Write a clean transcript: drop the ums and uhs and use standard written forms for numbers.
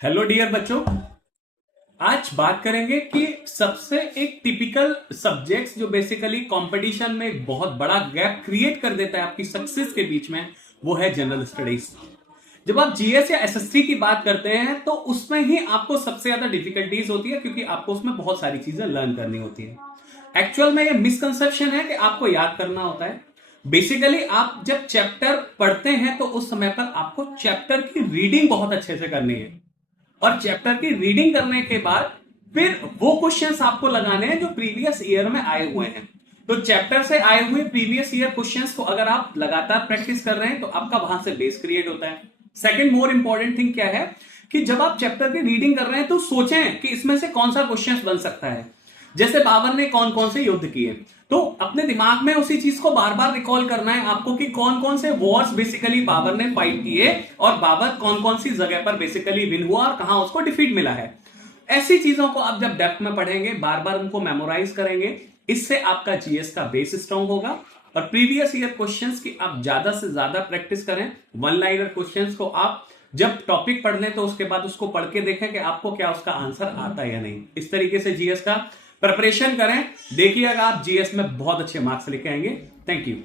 Hello dear बच्चों। आज बात करेंगे कि सबसे एक टिपिकल सब्जेक्ट्स जो बेसिकली कंपटीशन में एक बहुत बड़ा गैप क्रिएट कर देता है आपकी सक्सेस के बीच में, वो है जनरल स्टडीज। जब आप जीएस या एसएसटी की बात करते हैं तो उसमें ही आपको सबसे ज्यादा डिफिकल्टीज होती है, क्योंकि आपको उसमें बहुत सारी चीजें लर्न करनी होती है। एक्चुअल में ये मिसकंसेप्शन है कि आपको याद करना होता है। बेसिकली आप जब चैप्टर पढ़ते हैं तो उस समय पर आपको चैप्टर की रीडिंग बहुत अच्छे से करनी है, और चैप्टर की रीडिंग करने के बाद फिर वो क्वेश्चंस आपको लगाने हैं जो प्रीवियस ईयर में आए हुए हैं। तो चैप्टर से आए हुए प्रीवियस ईयर क्वेश्चंस को अगर आप लगातार प्रैक्टिस कर रहे हैं तो आपका वहां से बेस क्रिएट होता है। सेकंड मोर इंपॉर्टेंट थिंग क्या है कि जब आप चैप्टर की रीडिंग कर रहे हैं तो सोचें कि इसमें से कौन सा क्वेश्चन बन सकता है। जैसे बाबर ने कौन कौन से युद्ध किए, तो अपने दिमाग में उसी चीज को बार बार रिकॉल करना है आपको कि कौन कौन से वॉर्स बेसिकली बाबर ने फाइट किए और बाबर कौन कौन सी जगह पर बेसिकली विन हुआ और कहां उसको डिफीट मिला है। ऐसी चीजों को आप जब डेप्थ में पढ़ेंगे, बार बार उनको मेमोराइज करेंगे, इससे आपका जीएस का बेस स्ट्रांग होगा। और प्रीवियस ईयर क्वेश्चंस की आप ज्यादा से ज्यादा प्रैक्टिस करें। वन लाइनर क्वेश्चंस को आप जब टॉपिक पढ़ लें तो उसके बाद उसको पढ़ के देखें कि आपको क्या उसका आंसर आता है या नहीं। इस तरीके से जीएस का प्रिपरेशन करें। देखिएगा आप जीएस में बहुत अच्छे मार्क्स लेके आएंगे। Thank you.